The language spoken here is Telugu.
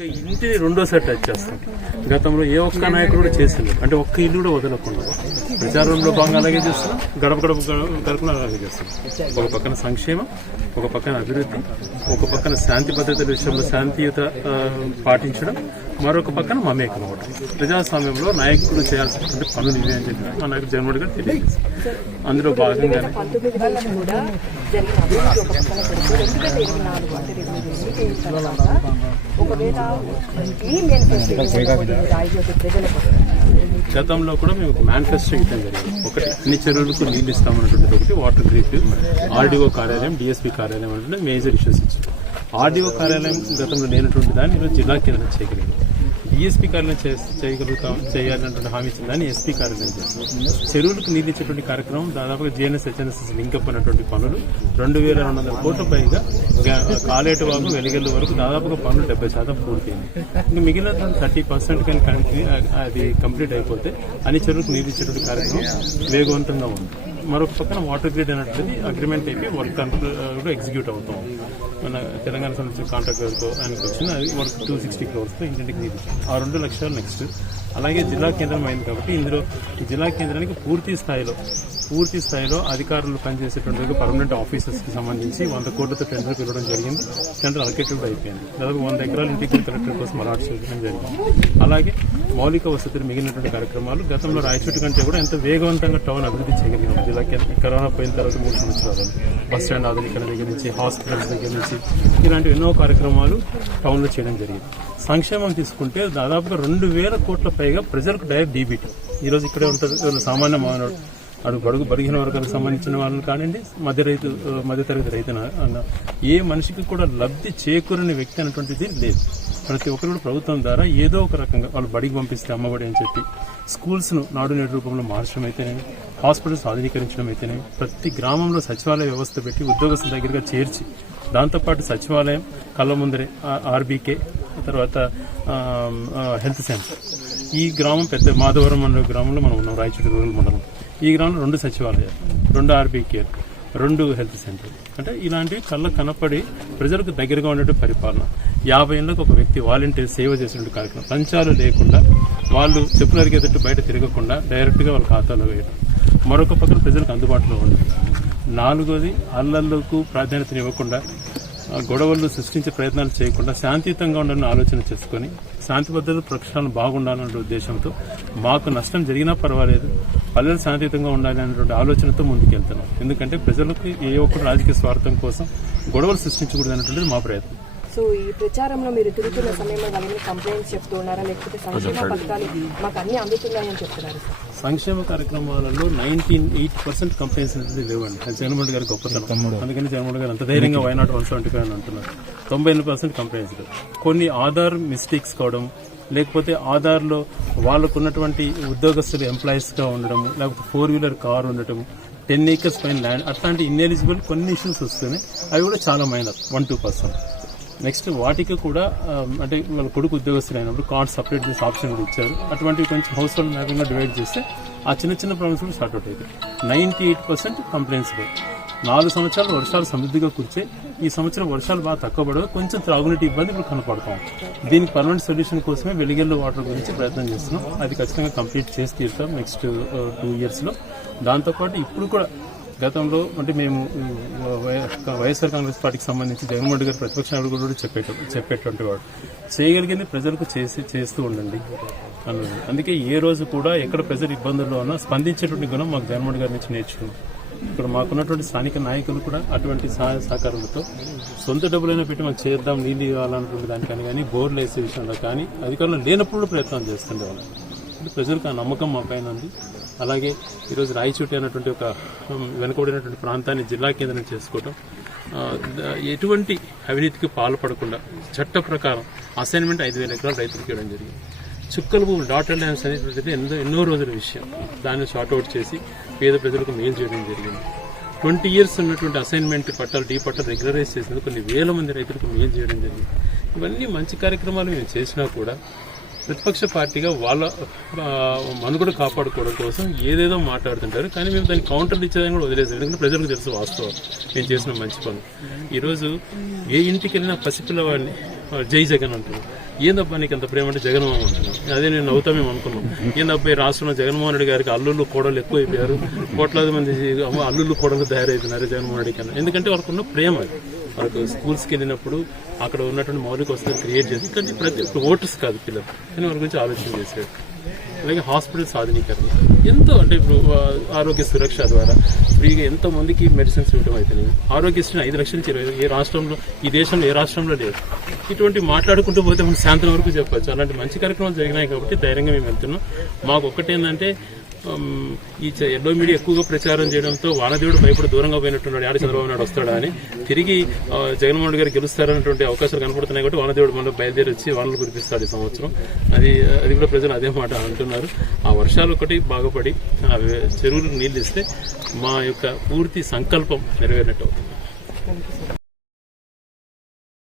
ఒక్క ఇంటిని రెండోసారి టచ్ చేస్తాం. గతంలో ఏ ఒక్క నాయకుడు కూడా చేసింది అంటే ఒక్క ఇల్లు కూడా వదలకుండా ప్రచారంలో భాగంగా అలాగే చేస్తున్నాం, గడప గడప అలాగే చేస్తున్నాం. ఒక పక్కన సంక్షేమం, ఒక పక్కన అభివృద్ధి, ఒక పక్కన శాంతి భద్రతల విషయంలో శాంతియుత పాటించడం, మరొక పక్కన మమేకం కూడా. ప్రజాస్వామ్యంలో నాయకుడు చేయాల్సినటువంటి పనులు ఇవే అని చెప్పి మా నాయకుడు జగన్మోహన్ గారు తెలియజేశారు. అందులో భాగంగా గతంలో కూడా మేము ఒక మేనిఫెస్టో ఇవ్వడం జరిగింది. ఒకటి అన్ని చెరువులకు నీళ్లు ఇస్తామన్నటువంటిది, ఒకటి వాటర్ గ్రిడ్, ఆర్డీఓ కార్యాలయం, డిఎస్పీ కార్యాలయం అంటే మేజర్ ఇష్యూస్ ఇచ్చారు. ఆర్డీఓ కార్యాలయం గతంలో లేనటువంటి దాన్ని ఈరోజు జిల్లా కేంద్రం చేయగలిగింది. డిఎస్పీ కార్యాలయం చేయాలన్నటువంటి హామీ ఇచ్చిన దాన్ని ఎస్పీ కార్యాలయం చేస్తాం. చెరువులకు నీళ్ళు ఇచ్చేటువంటి కార్యక్రమం దాదాపుగా జిఎన్ఎస్ హెచ్ఎన్ఎస్ లింకప్ అయినటువంటి పనులు 2200 కోట్ల పైగా కాలేటు వాకు వెలిగెల్లు వరకు దాదాపుగా పనులు 70% పూర్తయింది. ఇంకా మిగిలిన 30% కానీ అది కంప్లీట్ అయిపోతే అన్ని చెరువులకు నీళ్ళు ఇచ్చేటువంటి కార్యక్రమం వేగవంతంగా ఉంది. మరొక పక్కన వాటర్ గ్రిడ్ అనేటువంటిది అగ్రిమెంట్ అయిపోయి వర్క్ కూడా ఎగ్జిక్యూట్ అవుతాం. మన తెలంగాణ సంబంధించిన కాంట్రాక్ట్ వరకు ఆయనకు వచ్చింది. అది వర్క్ 260 crores ఇంటింటికి నీళ్ళు ఆ 2 లక్షలు నెక్స్ట్. అలాగే జిల్లా కేంద్రం అయింది కాబట్టి ఇందులో జిల్లా కేంద్రానికి పూర్తి స్థాయిలో అధికారులు పనిచేసేటువంటి పర్మనెంట్ ఆఫీసర్స్ కి సంబంధించి 100 కోట్లతో టెండర్ పిలవడం జరిగింది. టెండర్ అలొకేటెడ్ అయిపోయింది. దాదాపు 100 ఎకరాలు ఇంటిగ్రేట్ కలెక్టర్ కోసం అలాట్ చేయడం జరిగింది. అలాగే మౌలిక వసతులు మిగిలినటువంటి కార్యక్రమాలు గతంలో రాయచోటి కంటే కూడా ఎంత వేగవంతంగా టౌన్ అభివృద్ధి చేయగలిగినాం. జిల్లా కరోనా పోయిన తర్వాత 3 సంవత్సరాలు బస్ స్టాండ్ ఆధునీకరణ దగ్గర నుంచి, హాస్పిటల్స్ దగ్గర నుంచి ఇలాంటి ఎన్నో కార్యక్రమాలు టౌన్ లో చేయడం జరిగింది. సంక్షేమం తీసుకుంటే దాదాపుగా 2000 కోట్ల పైగా ప్రజలకు డైరెక్ట్ డీబీటీ ఈరోజు ఇక్కడే ఉంటుంది. సామాన్య మానవుడు బడుగు బడిగిన వర్గాలకు సంబంధించిన వాళ్ళని కానివ్వండి, మధ్యతరగతి రైతు అన్న ఏ మనిషికి కూడా లబ్ధి చేకూరని వ్యక్తి అనేటువంటిది లేదు. ప్రతి ఒక్కరు కూడా ప్రభుత్వం ద్వారా ఏదో ఒక రకంగా వాళ్ళు బడికి పంపిస్తే అమ్మబడి అని చెప్పి స్కూల్స్ ను నాడు నేడు రూపంలో మార్చడం అయితేనేమి, హాస్పిటల్స్ ఆధునీకరించడం అయితేనేమి, ప్రతి గ్రామంలో సచివాలయ వ్యవస్థ పెట్టి ఉద్యోగస్తుల దగ్గరగా చేర్చి దాంతోపాటు సచివాలయం కళ్ళ ముందరే ఆర్బీకే, తర్వాత హెల్త్ సెంటర్. ఈ గ్రామం పెద్ద మాధవరం అనే గ్రామంలో మనం ఉన్నాం, రాయచోటి రూరల్ మండలం. ఈ గ్రామంలో 2 సచివాలయాలు, 2 ఆర్బీకే, 2 హెల్త్ సెంటర్. అంటే ఇలాంటివి కళ్ళకు కనపడి ప్రజలకు దగ్గరగా ఉండే పరిపాలన. 50 ఏళ్ళకు ఒక వ్యక్తి వాలంటీర్ సేవ చేసినట్టు కార్యక్రమం, లంచాలు లేకుండా వాళ్ళు చెప్పులు అరిగేటట్టు బయట తిరగకుండా డైరెక్ట్ గా వాళ్ళ ఖాతాలో వేయడం. మరొక పక్కన ప్రజలకు అందుబాటులో ఉండడం. 4వది అల్లర్లకు ప్రాధాన్యతనివ్వకుండా గొడవలు సృష్టించే ప్రయత్నాలు చేయకుండా శాంతియుతంగా ఉండాలని ఆలోచన చేసుకుని శాంతి భద్రతల ప్రక్షాళన బాగుండాలనే ఉద్దేశంతో మాకు నష్టం జరిగినా పర్వాలేదు, పల్లెలు శాంతియుతంగా ఉండాలి అనేటువంటి ఆలోచనతో ముందుకెళ్తున్నాం. ఎందుకంటే ప్రజలకు ఏ ఒక్కరు రాజకీయ స్వార్థం కోసం గొడవలు సృష్టించకూడదు అనేటువంటిది మా ప్రయత్నం. సో ఈ ప్రచారంలో మీరు తిరుగుతున్న సమయంలో వాళ్ళని కంప్లైంట్స్ చెప్తున్నారా, లేకపోతే సంక్షేమ పథకాలు మాకు అన్ని అందుతున్నాయని చెప్తున్నారు? సంక్షేమ కార్యక్రమాలలో 98% కంప్లైంట్స్ అనేది లేవండి. అది జగన్మోహన్ గారి గొప్పతనం. అందుకని జగన్మోహన్ గారు అంత ధైర్యంగా వై నాట్ 175 అని అంటున్నారు. 98% కంప్లైంట్స్ లేవు. కొన్ని ఆధార్ మిస్టేక్స్ కావడం, లేకపోతే ఆధార్లో వాళ్ళకున్నటువంటి ఉద్యోగస్తులు ఎంప్లాయీస్ గా ఉండడం, లేకపోతే 4-wheeler కార్ ఉండటం, 10 acres పైన ల్యాండ్, అట్లాంటి ఇన్ఎలిజిబుల్ కొన్ని ఇష్యూస్ వస్తున్నాయి. అవి కూడా చాలా మైనర్, 1-2%. నెక్స్ట్ వాటికి కూడా అంటే వాళ్ళ కొడుకు ఉద్యోగస్తులు అయినప్పుడు కార్డ్ సపరేట్ చేసి ఆప్షన్ కూడా ఇచ్చారు. అటువంటివి కొంచెం హౌస్ హోల్డ్ మ్యాపింగ్ గా డివైడ్ చేస్తే ఆ చిన్న ప్రాబ్లమ్స్ కూడా సార్ట్ అవుట్ అవుతాయి. 98% కంప్లైంట్స్ లేవు. 4 సంవత్సరాలు వర్షాలు సమృద్ధిగా కూర్చే, ఈ సంవత్సరం వర్షాలు బాగా తక్కువ పడవు, కొంచెం త్రాగునీటి ఇబ్బంది ఇప్పుడు కనపడతాం. దీనికి పర్మనెంట్ సొల్యూషన్ కోసమే వెలిగెల్లు వాటర్ గురించి ప్రయత్నం చేస్తున్నాం. అది ఖచ్చితంగా కంప్లీట్ చేసి తీరుతాం నెక్స్ట్ 2 years లో. దాంతోపాటు ఇప్పుడు కూడా గతంలో అంటే మేము వైఎస్ఆర్ కాంగ్రెస్ పార్టీకి సంబంధించి జగన్మోహన్ గారు ప్రతిపక్ష నాయకుడు కూడా చెప్పేటువంటి వాడు చేయగలిగింది ప్రజలకు చేస్తూ ఉండండి అన్నది. అందుకే ఏ రోజు కూడా ఎక్కడ ప్రజలు ఇబ్బందుల్లో ఉన్నా స్పందించేటువంటి గుణం మాకు జగన్మోహన్ గారి నుంచి నేర్చుకున్నాం. ఇక్కడ మాకున్నటువంటి స్థానిక నాయకులు కూడా అటువంటి సహాయ సహకారాలతో సొంత డబ్బులైనా పెట్టి మాకు చేద్దాం, నీళ్ళు ఇవ్వాలనుకుంటే దానికని కానీ, బోర్లు వేసే విషయంలో కానీ అధికారులు లేనప్పుడు ప్రయత్నం చేస్తుండేవాళ్ళు. ప్రజలకు ఆ నమ్మకం మా పైన ఉంది. అలాగే ఈరోజు రాయచోటి అనేటువంటి ఒక వెనుకబడినటువంటి ప్రాంతాన్ని జిల్లా కేంద్రం చేసుకోవడం, ఎటువంటి అవినీతికి పాల్పడకుండా చట్ట ప్రకారం అసైన్మెంట్ 5,000 ఎకరాలు రైతులకు ఇవ్వడం జరిగింది. చుక్కల భూములు డాటర్ ల్యాండ్స్ అనేటువంటిది ఎన్నో రోజుల విషయం. దాన్ని షార్ట్అవుట్ చేసి పేద ప్రజలకు మేలు చేయడం జరిగింది. 20 years ఉన్నటువంటి అసైన్మెంట్ పట్టాలు, డీ పట్టాలు రెగ్యులరైజ్ చేసినందుకు కొన్ని వేల మంది రైతులకు మేలు చేయడం జరిగింది. ఇవన్నీ మంచి కార్యక్రమాలు మేము చేసినా కూడా ప్రతిపక్ష పార్టీగా వాళ్ళ మనుగడ కాపాడుకోవడం కోసం ఏదేదో మాట్లాడుతుంటారు. కానీ మేము దాన్ని కౌంటర్లు ఇచ్చేదాన్ని కూడా వదిలేసాం. ఎందుకంటే ప్రజలకు తెలుసు వాస్తవం మేము చేసిన మంచి పనులు. ఈరోజు ఏ ఇంటికి వెళ్ళినా పసిపిల్లవాడిని జై జగన్ అంటున్నాం. ఏందబ్బా నీకు అంత ప్రేమ అంటే జగన్మోహన్ అంటున్నాం. అదే నేను నవ్వుతా మేము అనుకున్నాం. ఏందబ్బా ఈ రాష్ట్రంలో జగన్మోహన్ రెడ్డి గారికి అల్లుళ్ళు కోడలు ఎక్కువ అయిపోయారు, కోట్లాది మంది అల్లుళ్ళు కోడలు తయారైతున్నారు జగన్మోహన్ రెడ్డి కన్నా. ఎందుకంటే వాళ్ళకు ఉన్న ప్రేమ అది. వాళ్ళకు స్కూల్స్కి వెళ్ళినప్పుడు అక్కడ ఉన్నటువంటి మౌలిక వసతులు క్రియేట్ చేసి, కానీ ప్రతి ఓటర్స్ కాదు పిల్లలు, కానీ వాళ్ళ గురించి ఆలోచన చేశాడు. అలాగే హాస్పిటల్స్ ఆధునీకరణ ఎంతో, అంటే ఇప్పుడు ఆరోగ్య సురక్ష ద్వారా ఫ్రీగా ఎంతో మందికి మెడిసిన్స్ ఇవ్వడం అవుతున్నాయి. ఆరోగ్యశ్రీ 5 లక్షల నుంచి 20 ఏ రాష్ట్రంలో, ఈ దేశంలో ఏ రాష్ట్రంలో లేదు. ఇటువంటి మాట్లాడుకుంటూ పోతే మనం శాంతం వరకు చెప్పొచ్చు. అలాంటి మంచి కార్యక్రమాలు జరిగినాయి కాబట్టి ధైర్యంగా మేము వెళ్తున్నాం. మాకు ఒక్కటేంటంటే ఈ ఎల్లో మీడియా ఎక్కువగా ప్రచారం చేయడంతో వానదేవుడు భయపడి దూరంగా పోయినట్టున్నాడు, ఆడ చంద్రబాబు నాయుడు వస్తాడా అని. తిరిగి జగన్మోహన్ రెడ్డి గారు గెలుస్తారనేటువంటి అవకాశాలు కనపడుతున్నాయి కాబట్టి వానదేవుడు మనలో బయలుదేరి వచ్చి వానలు కురిపిస్తాడు ఈ సంవత్సరం. అది కూడా ప్రజలు అదే మాట అంటున్నారు. ఆ వర్షాలు ఒకటి బాగుపడి ఆ చెరువులకు నీళ్ళు ఇస్తే మా యొక్క పూర్తి సంకల్పం నెరవేరినట్టు అవుతుంది.